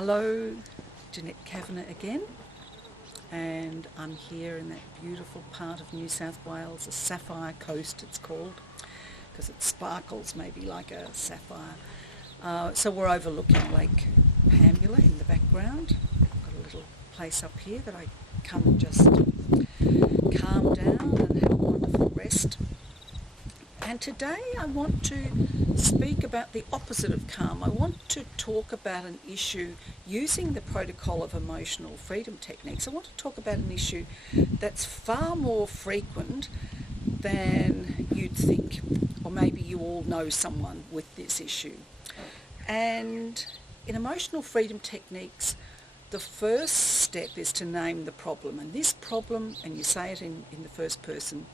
Hello, Jeanette Kavanagh again, and I'm here in that beautiful part of New South Wales, the Sapphire Coast it's called, because it sparkles maybe like a sapphire. So we're overlooking Lake Pambula in the background. I've got a little place up here that I come and just calm down and have a wonderful rest. And today I want to speak about the opposite of calm. I want to talk about an issue using the protocol of emotional freedom techniques. I want to talk about an issue that's far more frequent than you'd think, or maybe you all know someone with this issue. And in emotional freedom techniques, the first step is to name the problem. And this problem, and you say it in the first person,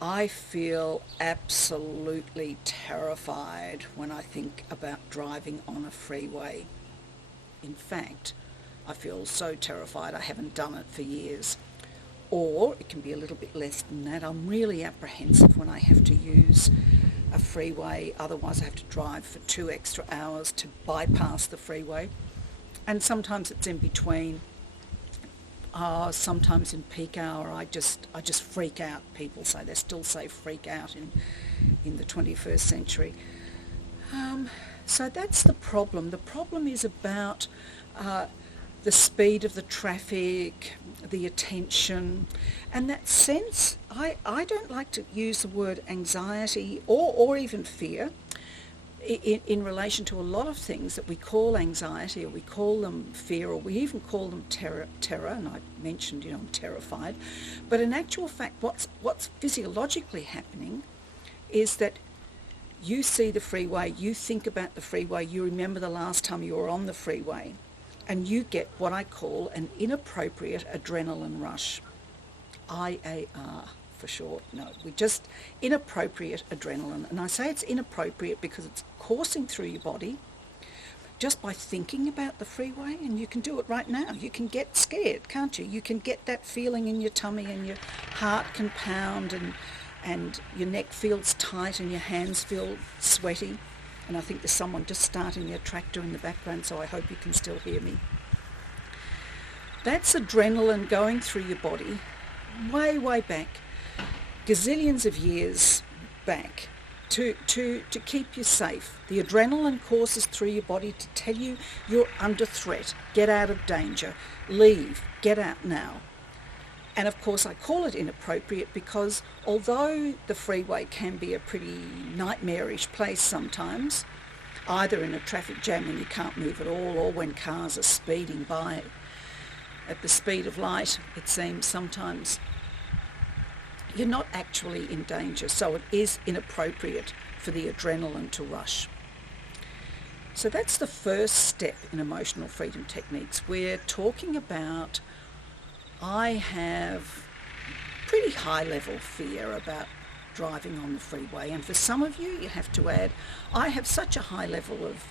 I feel absolutely terrified when I think about driving on a freeway. In fact, I feel so terrified I haven't done it for years. Or it can be a little bit less than that. I'm really apprehensive when I have to use a freeway, otherwise I have to drive for 2 extra hours to bypass the freeway. And sometimes it's in between. Sometimes in peak hour I just freak out. People say, they still say freak out in the 21st century. So that's the problem. The problem is about the speed of the traffic, the attention, and that sense. I don't like to use the word anxiety or even fear in relation to a lot of things that we call anxiety, or we call them fear, or we even call them terror. And I mentioned, I'm terrified. But in actual fact, what's physiologically happening is that you see the freeway, you think about the freeway, you remember the last time you were on the freeway, and you get what I call an inappropriate adrenaline rush. IAR. For short. No, we just inappropriate adrenaline. And I say it's inappropriate because it's coursing through your body just by thinking about the freeway, and you can do it right now. You can get scared, can't you? You can get that feeling in your tummy, and your heart can pound, and your neck feels tight, and your hands feel sweaty. And I think there's someone just starting their tractor in the background, so I hope you can still hear me. That's adrenaline going through your body way back, gazillions of years back, to keep you safe. The adrenaline courses through your body to tell you you're under threat, get out of danger, leave, get out now. And of course I call it inappropriate because although the freeway can be a pretty nightmarish place sometimes, either in a traffic jam when you can't move at all, or when cars are speeding by at the speed of light, it seems sometimes, you're not actually in danger. So it is inappropriate for the adrenaline to rush. So that's the first step in emotional freedom techniques. We're talking about, I have pretty high level fear about driving on the freeway. And for some of you, you have to add, I have such a high level of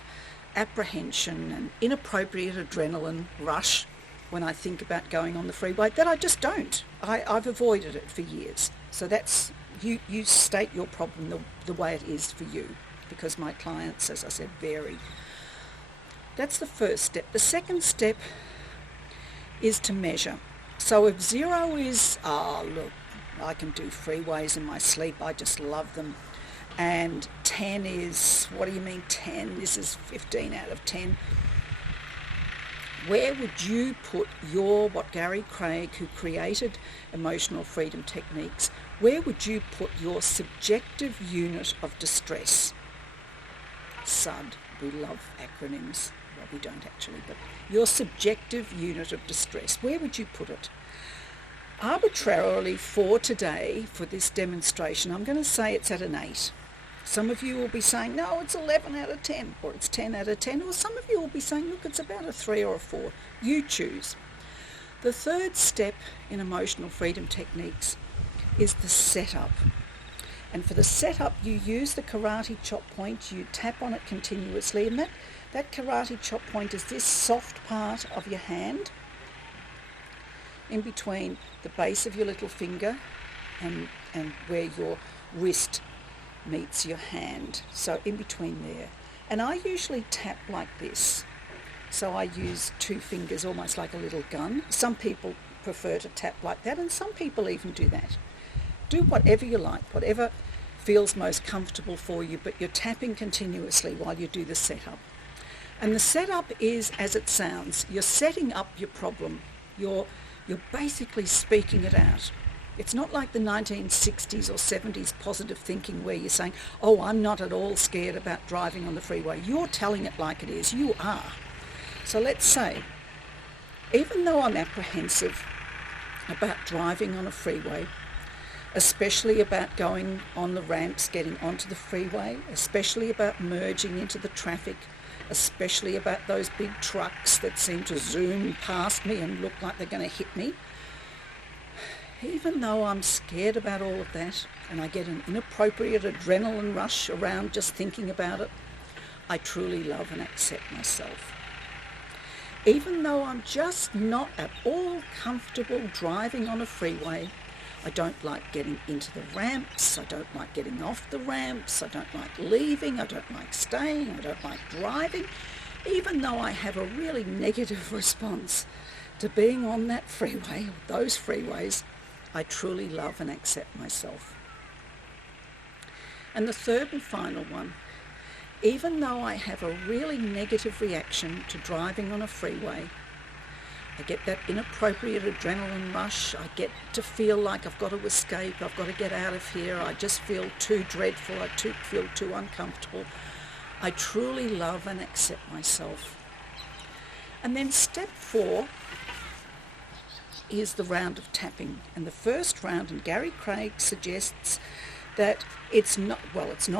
apprehension and inappropriate adrenaline rush when I think about going on the freeway that I just don't. I've avoided it for years. So that's, you state your problem the way it is for you, because my clients, as I said, vary. That's the first step. The second step is to measure. So if 0 is, look, I can do freeways in my sleep, I just love them. And 10 is, what do you mean 10? This is 15 out of 10. Where would you put what Gary Craig, who created emotional freedom techniques, where would you put your subjective unit of distress? SUD, we love acronyms. Well, we don't actually, but your subjective unit of distress, where would you put it? Arbitrarily for today, for this demonstration, I'm going to say it's at an 8. Some of you will be saying, no, it's 11 out of 10, or it's 10 out of 10, or some of you will be saying, look, it's about a 3 or a 4. You choose. The third step in emotional freedom techniques is the setup. And for the setup, you use the karate chop point, you tap on it continuously, and that karate chop point is this soft part of your hand in between the base of your little finger and where your wrist meets your hand, so in between there. And I usually tap like this So I use 2 fingers, almost like a little gun. Some people prefer to tap like that, and some people even do that. Do whatever you like, whatever feels most comfortable for you, but you're tapping continuously while you do the setup. And the setup is as it sounds. You're setting up your problem. You're basically speaking it out. It's not like the 1960s or 70s positive thinking where you're saying, oh, I'm not at all scared about driving on the freeway. You're telling it like it is. You are. So let's say, even though I'm apprehensive about driving on a freeway, especially about going on the ramps, getting onto the freeway, especially about merging into the traffic, especially about those big trucks that seem to zoom past me and look like they're going to hit me, even though I'm scared about all of that and I get an inappropriate adrenaline rush around just thinking about it, I truly love and accept myself. Even though I'm just not at all comfortable driving on a freeway, I don't like getting into the ramps, I don't like getting off the ramps, I don't like leaving, I don't like staying, I don't like driving, even though I have a really negative response to being on that freeway, those freeways, I truly love and accept myself. And the third and final one, even though I have a really negative reaction to driving on a freeway, I get that inappropriate adrenaline rush, I get to feel like I've got to escape, I've got to get out of here, I just feel too dreadful, I feel too uncomfortable. I truly love and accept myself. And then step 4 is the round of tapping. And the first round, and Gary Craig suggests that it's not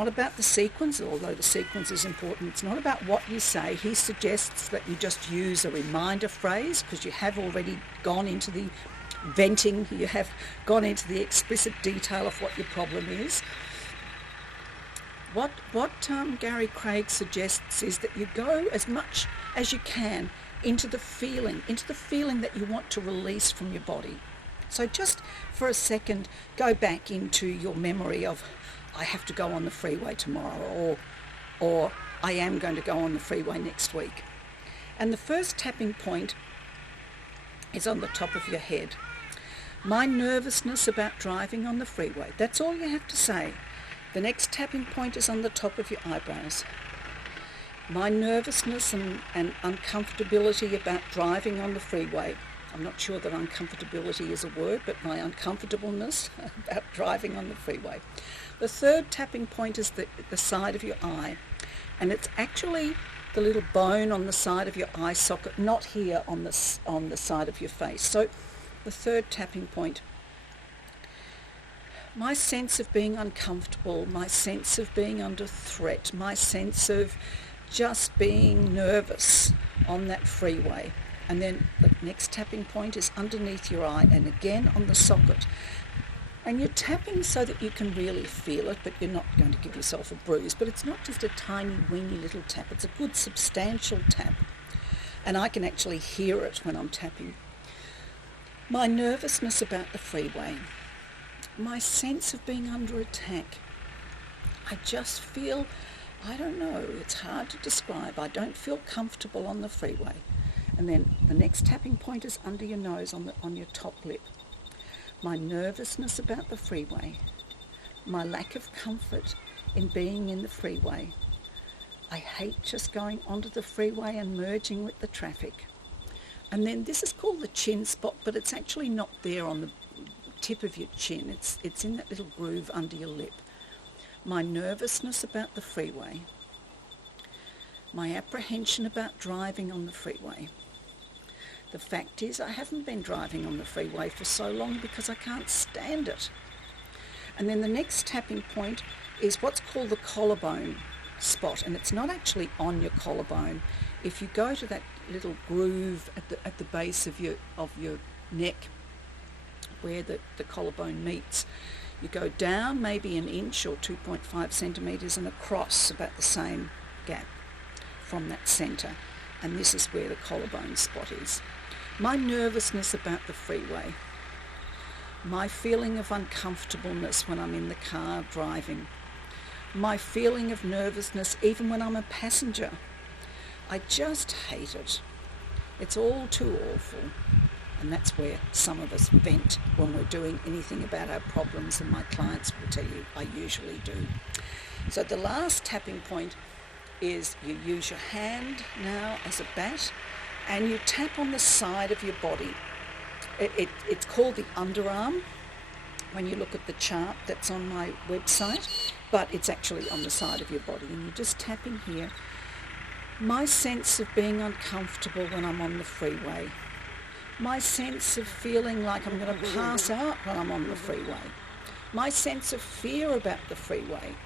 about the sequence, although the sequence is important. It's not about what you say. He suggests that you just use a reminder phrase because you have already gone into the venting, you have gone into the explicit detail of what your problem is. What Gary Craig suggests is that you go as much as you can into the feeling that you want to release from your body. So just for a second, go back into your memory of, I have to go on the freeway tomorrow, or I am going to go on the freeway next week. And the first tapping point is on the top of your head. My nervousness about driving on the freeway. That's all you have to say. The next tapping point is on the top of your eyebrows. My nervousness and uncomfortability about driving on the freeway. I'm not sure that uncomfortability is a word, but my uncomfortableness about driving on the freeway. The third tapping point is the side of your eye, and it's actually the little bone on the side of your eye socket, not here on the side of your face. So the third tapping point, my sense of being uncomfortable, my sense of being under threat, my sense of just being nervous on that freeway. And then the next tapping point is underneath your eye and again on the socket. And you're tapping so that you can really feel it, but you're not going to give yourself a bruise. But it's not just a tiny, weeny little tap. It's a good, substantial tap. And I can actually hear it when I'm tapping. My nervousness about the freeway. My sense of being under attack. I just feel, I don't know, it's hard to describe. I don't feel comfortable on the freeway. And then the next tapping point is under your nose on your top lip. My nervousness about the freeway. My lack of comfort in being in the freeway. I hate just going onto the freeway and merging with the traffic. And then this is called the chin spot, but it's actually not there on the tip of your chin. It's in that little groove under your lip. My nervousness about the freeway. My apprehension about driving on the freeway. The fact is, I haven't been driving on the freeway for so long because I can't stand it. And then the next tapping point is what's called the collarbone spot, and it's not actually on your collarbone. If you go to that little groove at the base of your neck where the collarbone meets, you go down maybe an inch or 2.5 centimetres and across about the same gap from that centre, and this is where the collarbone spot is. My nervousness about the freeway, my feeling of uncomfortableness when I'm in the car driving, my feeling of nervousness even when I'm a passenger. I just hate it. It's all too awful. And that's where some of us vent when we're doing anything about our problems, and my clients will tell you I usually do. So the last tapping point is you use your hand now as a bat and you tap on the side of your body. It's called the underarm when you look at the chart that's on my website, but it's actually on the side of your body, and you're just tapping here. My sense of being uncomfortable when I'm on the freeway. My sense of feeling like I'm going to pass out when I'm on the freeway. My sense of fear about the freeway.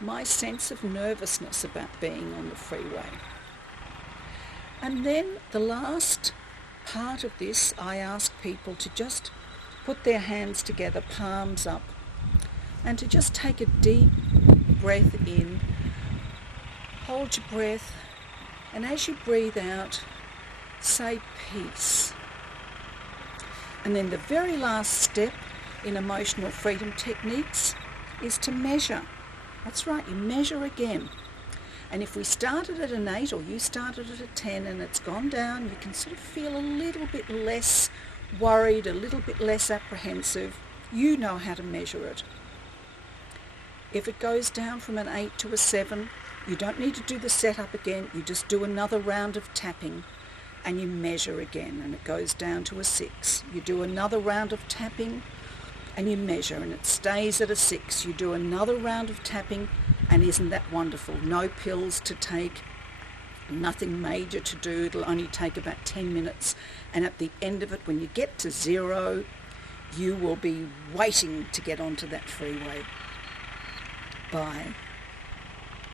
My sense of nervousness about being on the freeway. And then the last part of this, I ask people to just put their hands together, palms up, and to just take a deep breath in, hold your breath, and as you breathe out, say peace. And then the very last step in Emotional Freedom Techniques is to measure. That's right, you measure again. And if we started at an 8 or you started at a 10 and it's gone down, you can sort of feel a little bit less worried, a little bit less apprehensive. You know how to measure it. If it goes down from an 8 to a 7, you don't need to do the setup again. You just do another round of tapping and you measure again, and it goes down to a 6. You do another round of tapping and you measure, and it stays at a 6. You do another round of tapping, and isn't that wonderful? No pills to take, nothing major to do. It'll only take about 10 minutes. And at the end of it, when you get to 0, you will be waiting to get onto that freeway. Bye.